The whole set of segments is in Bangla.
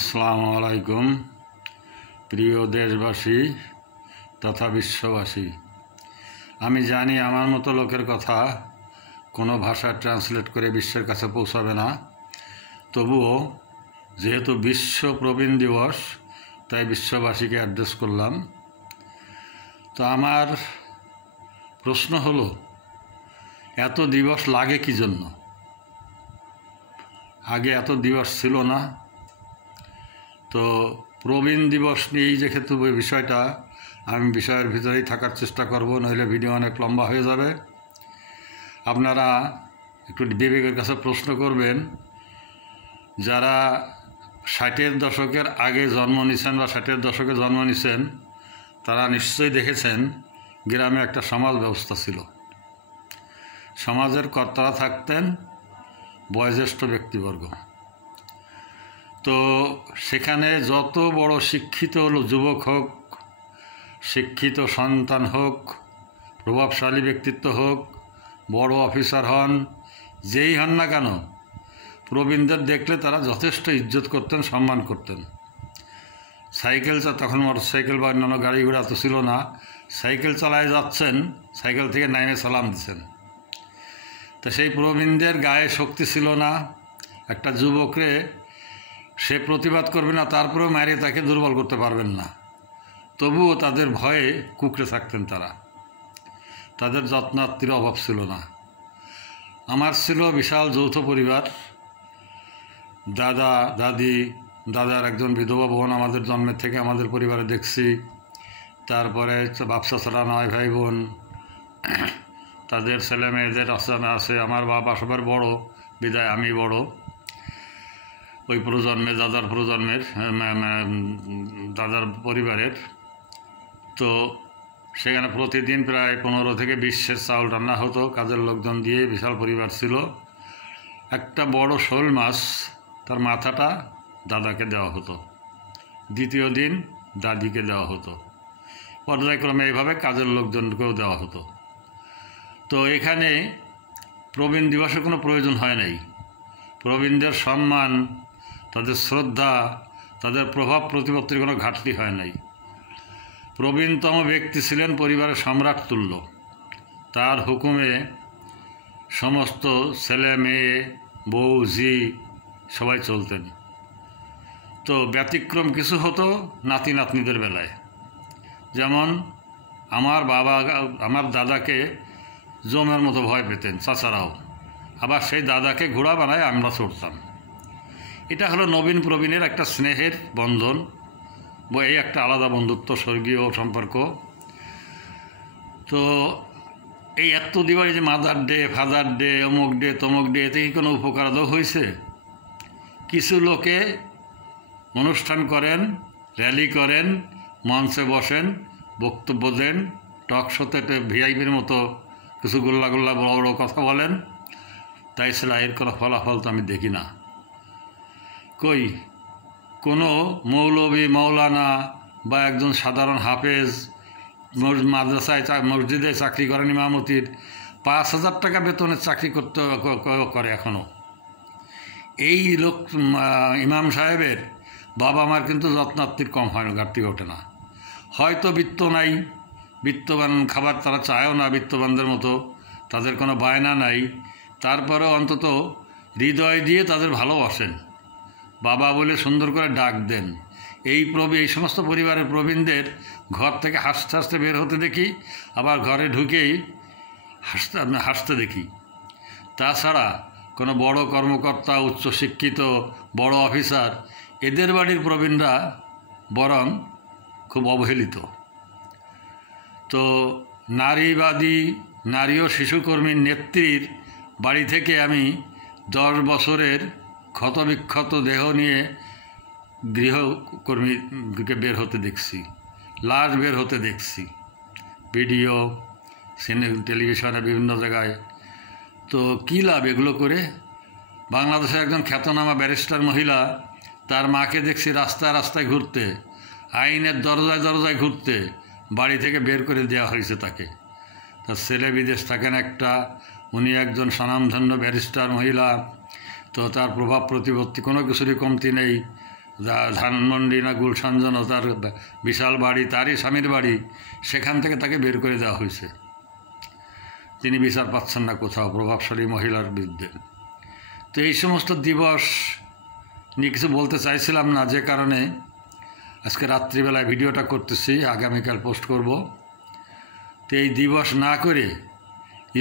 আসসালামু আলাইকুম প্রিয় দেশবাসী তথা বিশ্ববাসী। আমি জানি আমার মতো লোকের কথা কোনো ভাষা ট্রান্সলেট করে বিশ্বের কাছে পৌঁছাবে না, তবুও যেহেতু বিশ্ব প্রবীণ দিবস তাই বিশ্ববাসীকে অ্যাড্রেস করলাম। তো আমার প্রশ্ন হলো, এত দিবস লাগে কি জন্য? আগে এত দিবস ছিল না। তো প্রবীণ দিবস নিয়েই যেহেতু বিষয়টা, আমি বিষয়ের ভিতরেই থাকার চেষ্টা করব, নইলে ভিডিও অনেক লম্বা হয়ে যাবে। আপনারা একটু বিবেকের কাছে প্রশ্ন করবেন, যারা 60-এর দশকের আগে জন্ম নিয়েছেন বা 60-এর দশকে জন্ম নিয়েছেন, তারা নিশ্চয়ই দেখেছেন গ্রামে একটা সমাজ ব্যবস্থা ছিল। সমাজের কর্তারা থাকতেন বয়োজ্যেষ্ঠ ব্যক্তিবর্গ। তো সেখানে যত বড় শিক্ষিত যুবক হোক, শিক্ষিত সন্তান হোক, প্রভাবশালী ব্যক্তিত্ব হোক, বড় অফিসার হন, যেই হন না কেন, প্রবীণদের দেখলে তারা যথেষ্ট ইজ্জত করতেন, সম্মান করতেন। সাইকেল তখন মোটরসাইকেল বা অন্যান্য গাড়ি ঘোড়া তো ছিল না, সাইকেল চালায় যাচ্ছেন, সাইকেল থেকে নামে সালাম দিচ্ছেন। তো সেই প্রবীণদের গায়ে শক্তি ছিল না। একটা যুবকরে সে প্রতিবাদ করবে না, তারপরেও মারিয়ে তাকে দুর্বল করতে পারবেন না। তবুও তাদের ভয়ে কুঁকড়ে থাকতেন তারা। তাদের যত্নার্থীর অভাব ছিল না। আমার ছিল বিশাল যৌথ পরিবার, দাদা দাদি, দাদার একজন বিধবা বোন আমাদের জন্মের থেকে আমাদের পরিবারে দেখছি। তারপরে বাপসা ছাড়া 9 ভাই বোন, তাদের ছেলে মেয়েদের আছে। আমার বাবা সবার বড় বিদায় আমি বড় ওই প্রজন্মে, দাদার প্রজন্মের, দাদার পরিবারের। তো সেখানে প্রতিদিন প্রায় 15 থেকে 20 সের চাউল রান্না হতো, কাজের লোকজন দিয়ে। বিশাল পরিবার ছিল। একটা বড় শোল মাছ, তার মাথাটা দাদাকে দেওয়া হতো, দ্বিতীয় দিন দাদিকে দেওয়া হতো, পর্যায়ক্রমে এইভাবে কাজের লোকজনকেও দেওয়া হতো। তো এখানে প্রবীণ দিবসের কোনো প্রয়োজন হয় নাই। প্রবীণদের সম্মান, তাদের শ্রদ্ধা, তাদের প্রভাব প্রতিপত্তির কোনো ঘাটতি হয় নাই। প্রবীণতম ব্যক্তি ছিলেন পরিবারের সম্রাট তুল্য। তার হুকুমে সমস্ত ছেলে মেয়ে, বউ, ঝি সবাই চলতেন। তো ব্যতিক্রম কিছু হতো নাতি নাতনিদের বেলায়। যেমন আমার দাদাকে জমের মতো ভয় পেতেন চাচারাও, আবার সেই দাদাকে ঘোড়া বানায় আমরা চড়তাম। এটা হলো নবীন প্রবীণের একটা স্নেহের বন্ধন, বা এই একটা আলাদা বন্ধুত্ব, স্বর্গীয় সম্পর্ক। তো এই এত দিবাই যে মাদার ডে, ফাদার ডে, অমুক ডে, তমুক ডে, এতে কি কোনো উপকার হয়েছে? কিছু লোকে অনুষ্ঠান করেন, র্যালি করেন, মঞ্চে বসেন, বক্তব্য দেন, টক শোতে ভিআইপির মতো কিছু গোল্লা বড় বড় কথা বলেন, তাই ছাড়া এর কোনো ফলাফল তো আমি দেখি না। কই কোনো মৌলবী, মৌলানা বা একজন সাধারণ হাফেজ মাদ্রাসায় মসজিদে চাকরি করেন, ইমামতির 5,000 টাকা বেতনের চাকরি করে এখনও। এই লোক ইমাম সাহেবের বাবা মার কিন্তু যত্নার্থীর কম হয় না, ঘাটতি ওঠে না। হয়তো বিত্ত নাই, বিত্তবান খাবার তারা চায়ও না বিত্তবানদের মতো, তাদের কোনো বায়না নাই, তারপরেও অন্তত হৃদয় দিয়ে তাদের ভালোবাসেন, বাবা বলে সুন্দর করে ডাক দেন। এই সমস্ত পরিবারের প্রবীণদের ঘর থেকে হাসতে হাসতে বের হতে দেখি, আবার ঘরে ঢুকেই হাসতে দেখি। তাছাড়া কোনো বড় কর্মকর্তা, উচ্চশিক্ষিত বড় অফিসার, এদের বাড়ির প্রবীণরা বরং খুব অবহেলিত। তো নারীবাদী, নারী ও শিশুকর্মীর নেত্রীর বাড়ি থেকে আমি 10 বছরের ক্ষতবিক্ষত দেহ নিয়ে গৃহকর্মীকে বের হতে দেখছি, লাশ বের হতে দেখছি, ভিডিও, টেলিভিশনে, বিভিন্ন জায়গায়। তো কী লাভ এগুলো করে? বাংলাদেশের একজন খ্যাতনামা ব্যারিস্টার মহিলা, তার মাকে দেখছি রাস্তায় রাস্তায় ঘুরতে, আইনের দরজায় দরজায় ঘুরতে, বাড়ি থেকে বের করে দেওয়া হয়েছে তাকে। তার ছেলে বিদেশ থাকেন একটা, উনি একজন স্বনামধন্য ব্যারিস্টার মহিলা। তো তার প্রভাব প্রতিপত্তি কোনো কিছুরই কমতি নেই। ধানমন্ডি না গুলশান যেন তার বিশাল বাড়ি, তারই স্বামীর বাড়ি, সেখান থেকে তাকে বের করে দেওয়া হয়েছে। তিনি বিচার পাচ্ছেন না কোথাও প্রভাবশালী মহিলার বিরুদ্ধে। তো এই সমস্ত দিবস নিয়ে কিছু বলতে চাইছিলাম না, যে কারণে আজকে রাত্রিবেলায় ভিডিওটা করতেছি, আগামীকাল পোস্ট করব। তো এই দিবস না করে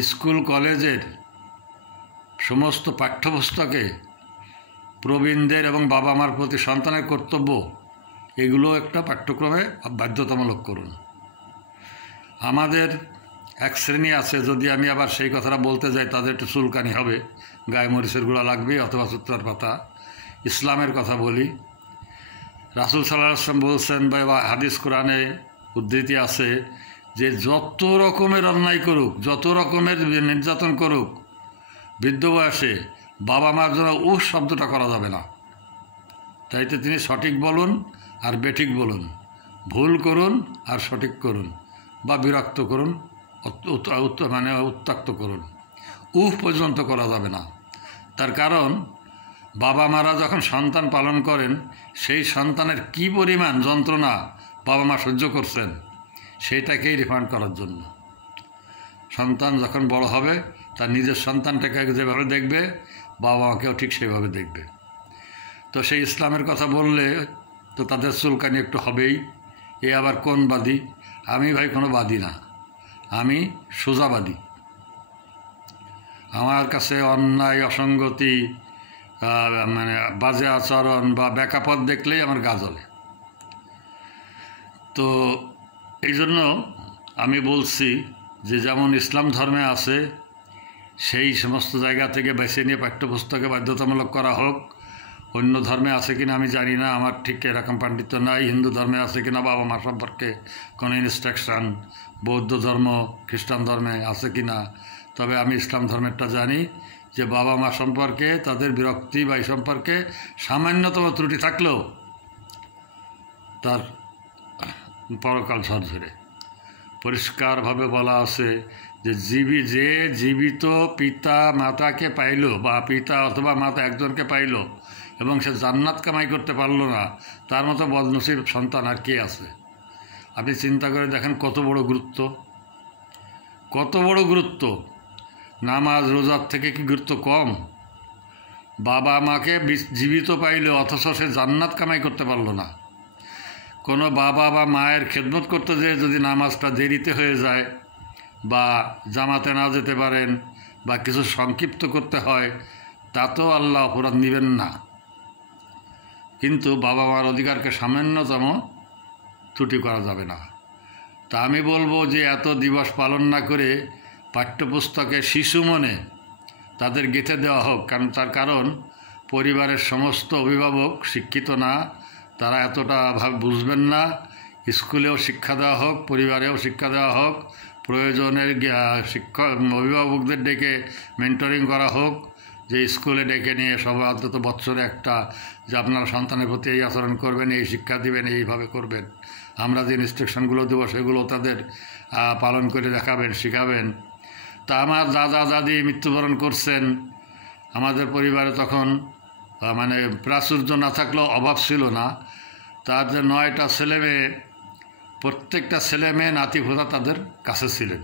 স্কুল কলেজের সমস্ত পাঠ্যপুস্তকে প্রবীণদের এবং বাবা মার প্রতি সন্তানের কর্তব্য, এগুলো একটা পাঠ্যক্রমে বাধ্যতামূলক করুন। আমাদের এক শ্রেণী আছে, যদি আমি আবার সেই কথাটা বলতে যাই তাদের একটু চুলকানি হবে, গায়ে মরিচের গুঁড়া লাগবে অথবা সুত্রার পাতা। ইসলামের কথা বলি, রাসূল সাল্লাল্লাহু আলাইহি ওয়াসাল্লাম বলছেন বা হাদিস কোরআনে উদ্ধৃতি আছে যে যত রকমের অন্যায় করুক, যত রকমের নির্যাতন করুক, বৃদ্ধ বয়সে বাবা মার জন্য শব্দটা করা যাবে না। তাইতে তিনি সঠিক বলুন আর বেঠিক বলুন, ভুল করুন আর সঠিক করুন, বা বিরক্ত করুন, মানে উত্ত্যক্ত করুন, পর্যন্ত করা যাবে না। তার কারণ বাবা মারা যখন সন্তান পালন করেন, সেই সন্তানের কি পরিমাণ যন্ত্রণা বাবা মা সহ্য করছেন, সেইটাকেই রিফান্ড করার জন্য। সন্তান যখন বড় হবে, তার নিজের সন্তানটাকে যেভাবে দেখবে, বাবা মাকেও ঠিক সেইভাবে দেখবে। তো সেই ইসলামের কথা বললে তো তাদের চুলকানি একটু হবেই। এ আবার কোন বাদী? আমি ভাই কোনো বাদী না, আমি সোজাবাদী। আমার কাছে অন্যায়, অসঙ্গতি, মানে বাজে আচরণ বা ব্যাকাপথ দেখলেই আমার গা জ্বলে। তো এই জন্য আমি বলছি যে যেমন ইসলাম ধর্মে আছে, সেই সমস্ত জায়গা থেকে বেছে নিয়ে পাঠ্যপুস্তকে বাধ্যতামূলক করা হোক। অন্য ধর্মে আছে কিনা আমি জানি না, আমার ঠিক এরকম পাণ্ডিত্য নাই। হিন্দু ধর্মে আছে কিনা বাবা মা সম্পর্কে কোনো ইনস্ট্রাকশান, বৌদ্ধ ধর্ম, খ্রিস্টান ধর্মে আছে কিনা। তবে আমি ইসলাম ধর্মেরটা জানি যে বাবা মা সম্পর্কে তাদের বিরক্তি বা এই সম্পর্কে সামান্যতম ত্রুটি থাকলেও তার পরকাল ঝরঝরে পরিষ্কারভাবে বলা আছে যে যে জীবিত পিতা মাতাকে পাইল, বা পিতা অথবা মাতা একজনকে পাইল এবং সে জান্নাত কামাই করতে পারল না, তার মতো বদনসিব সন্তান আর কে আছে? আপনি চিন্তা করে দেখেন কত বড় গুরুত্ব, কত বড় গুরুত্ব। নামাজ রোজার থেকে কি গুরুত্ব কম? বাবা মাকে জীবিত পাইল অথচ সে জান্নাত কামাই করতে পারল না। কোনো বাবা বা মায়ের খেদমত করতে যেয়ে যদি নামাজটা দেরিতে হয়ে যায়, বা জামাতে না যেতে পারেন, বা কিছু সংক্ষিপ্ত করতে হয়, তাতেও আল্লাহ অপরাধ নেবেন না। কিন্তু বাবা মার অধিকারকে সামান্যতম ত্রুটি করা যাবে না। তা আমি বলবো যে এত দিবস পালন না করে পাঠ্যপুস্তকে শিশু মনে তাদের গেঁথে দেওয়া হোক। তার কারণ পরিবারের সমস্ত অভিভাবক শিক্ষিত না, তারা এতটা বুঝবেন না। স্কুলেও শিক্ষা দেওয়া হোক, পরিবারেও শিক্ষা দেওয়া হোক, প্রয়োজনের শিক্ষক অভিভাবকদের ডেকে মেন্টরিং করা হোক, যে স্কুলে ডেকে নিয়ে সবাই অন্তত বছরে একটা, যে আপনারা সন্তানের প্রতি এই আচরণ করবেন, এই শিক্ষা দিবেন, এইভাবে করবেন, আমরা যে ইনস্ট্রাকশনগুলো দেবো সেগুলো তাদের পালন করে দেখাবেন, শেখাবেন। তা আমার দাদা দাদি মৃত্যুবরণ করছেন, আমাদের পরিবারে তখন মানে প্রাচুর্য না থাকলেও অভাব ছিল না। তার যে 9টা ছেলে মেয়ে, প্রত্যেকটা ছেলে মেয়ে নাতি ভোতা তাদের কাছে ছিলেন,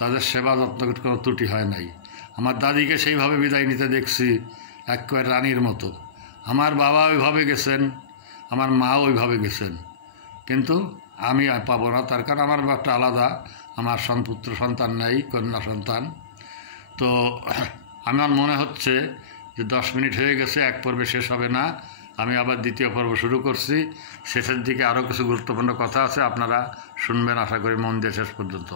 তাদের সেবা যত্নের কোনো ত্রুটি হয় নাই। আমার দাদিকে সেইভাবে বিদায় নিতে দেখছি, একেবারে রানীর মতো। আমার বাবা ওইভাবে গেছেন, আমার মাও ওইভাবে গেছেন, কিন্তু আমি পাবো না। তার কারণ আমার ব্যাপারটা আলাদা, আমার পুত্র সন্তান নাই, কন্যা সন্তান। তো আমার মনে হচ্ছে যে 10 মিনিট হয়ে গেছে, এক পর্বে শেষ হবে না, আমি আবার দ্বিতীয় পর্ব শুরু করছি। শেষের দিকে আরও কিছু গুরুত্বপূর্ণ কথা আছে, আপনারা শুনবেন আশা করি মন দিয়ে শেষ পর্যন্ত।